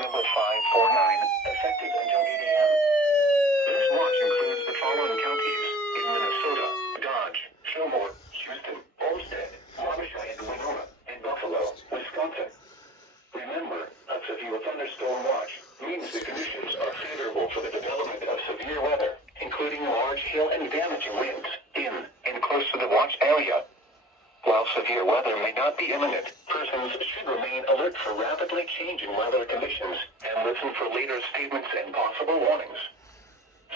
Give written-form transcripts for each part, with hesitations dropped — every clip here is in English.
number 549, effective until 8 a.m. This watch includes the following counties in Minnesota: Dodge, Fillmore, Houston, Olmsted, Waukesha, and Winona, and Buffalo, Wisconsin. Remember, a severe thunderstorm watch means the conditions are favorable for the development of severe weather, including large hail and damaging winds in and close to the watch area. While severe weather may not be imminent, persons should remain alert for rapidly changing weather conditions and listen for later statements and possible warnings.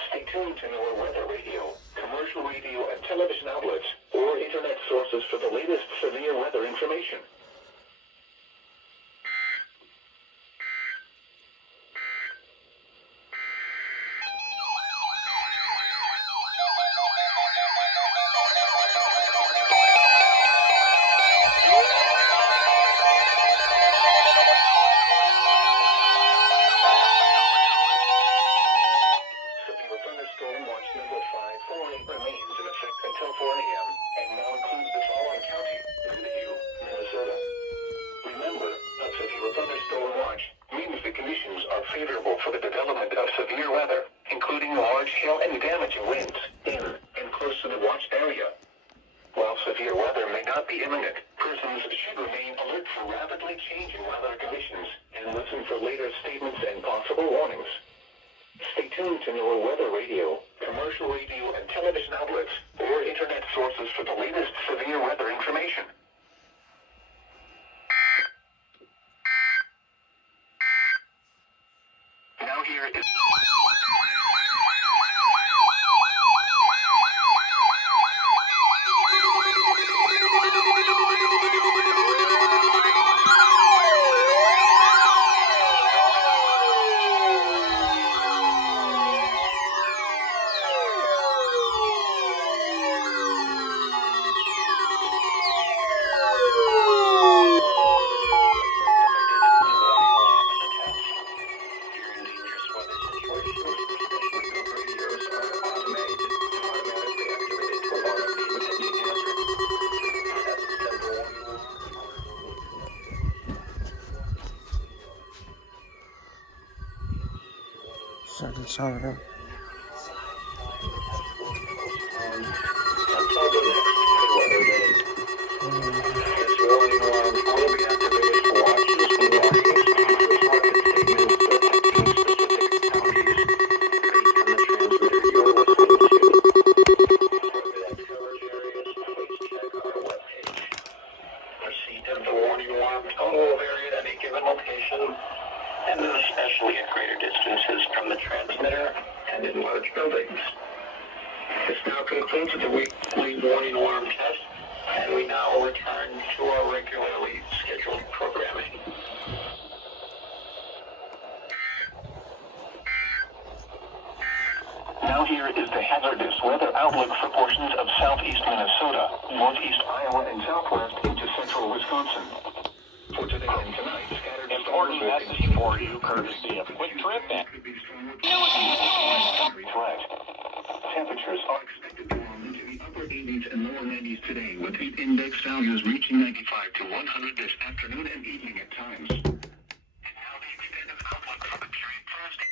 Stay tuned to NOAA weather radio, commercial radio and television outlets, or internet sources for the latest severe weather information. Severe thunderstorm watch number 548 remains in effect until 4 a.m. and now includes the following county: Goodhue, Minnesota. Remember, a severe thunderstorm watch means the conditions are favorable for the development of severe weather, including large hail and damaging winds in and close to the watch area. While severe weather may not be imminent, persons should remain alert for rapidly changing weather conditions and listen for later statements and possible warnings. Stay tuned to NOAA weather radio, commercial radio and television outlets, or internet sources for the latest severe weather information. Now here is... Second Saturday. The warning alarm will vary at any given location, and especially at greater distances from the transmitter and in large buildings. This now concludes the weekly warning alarm test, and we now return to our regularly scheduled programming. Now here is the hazardous weather outlook for portions of southeast Minnesota, northeast Iowa, and southwest into central Wisconsin. For today and tonight, scattered important message for you, courtesy of Quick Trip and threat. Temperatures are expected to warm into the upper 80s and lower 90s today, with heat index values reaching 95 to 100 this afternoon and evening at times. And now the extended outlook for the period Thursday.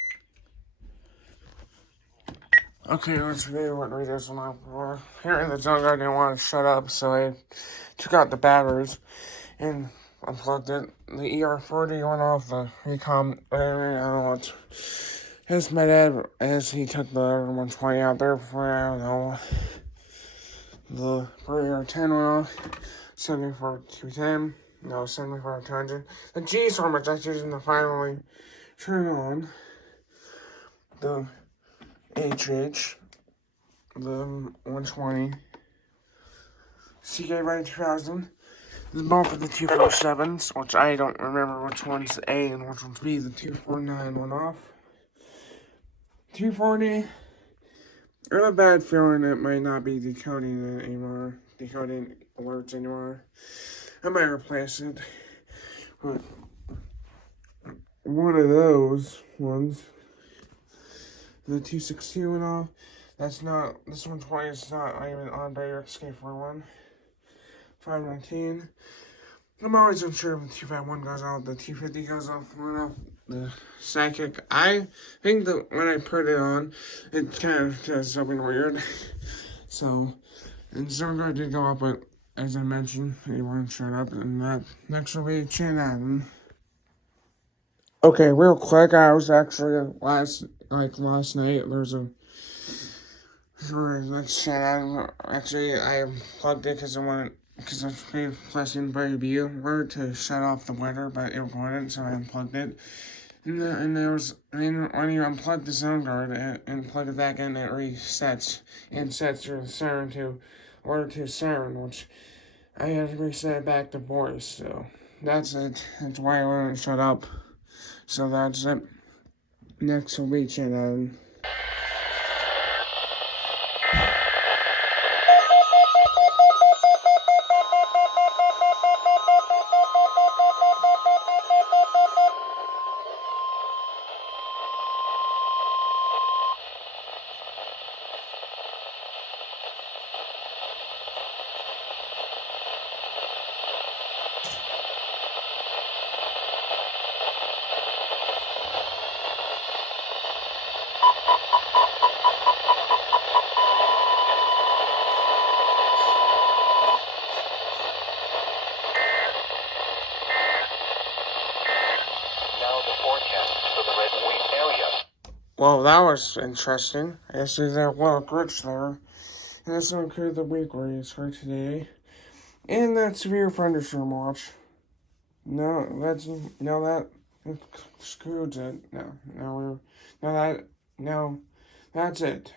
Okay, let's review what readers went on for. Here in the jungle, I didn't want to shut up, so I took out the batteries and unplugged it. The ER40 went off, the recom, I don't know what. As my dad, as he took the 120 out there for, I don't know, the ER10 went off, 74-210, no, 74-200. The G-storm ejectors and the finally turn on the HH, the 120, CK Ride 2000, the both of the 247s, which I don't remember which one's A and which one's B, the 249 went off. 240, I have a bad feeling it might not be decoding it anymore, decoding alerts anymore. I might replace it, but one of those ones, the 262 went off. That's not, this 120 is not even on by your Escape 41. 519. I'm always unsure if the 251 goes out, the 250 goes off, went off. the psychic. I think that when I put it on, it kind of does something weird. So, and Zergo did go up, but as I mentioned, he won't shut up, and that next will be Chin Adam. Okay, real quick, I was actually last night, there's a let's Chin Adam. Actually, I plugged it because I was pressing by viewer to shut off the weather, but it wouldn't, so I unplugged it. And when you unplug the sound card and plug it back in, it resets and sets your siren to siren, which I have to reset it back to voice. So that's it. That's why I wouldn't shut up. So that's it. Next will be Chin. Well, that was interesting. I see there a little glitch there. And that's going to include the weeklies for today. And that severe thunderstorm watch. No, that excludes it. No, that's it.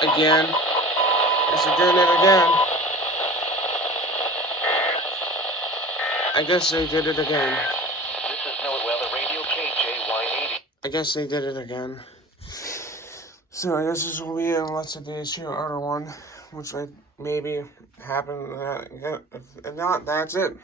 Again. Guess they're doing it again. I guess they did it again. This is NOAA Weather Radio KJY80. I guess they did it again. So I guess this will be it unless it is your other one, which I maybe happen. If not, that's it.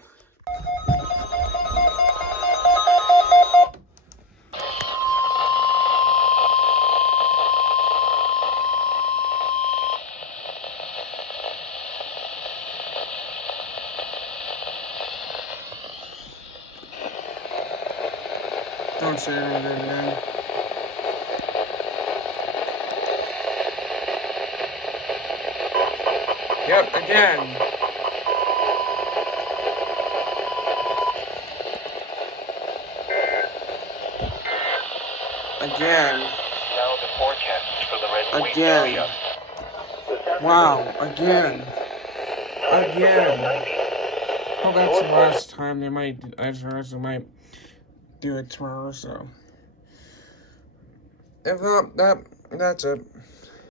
Don't say anything again. Yep, again. Again. Now the forecast for the Red Wing Again. area. Wow, again. Again. Well, that's the last time they might do it tomorrow, so. If not, that's it.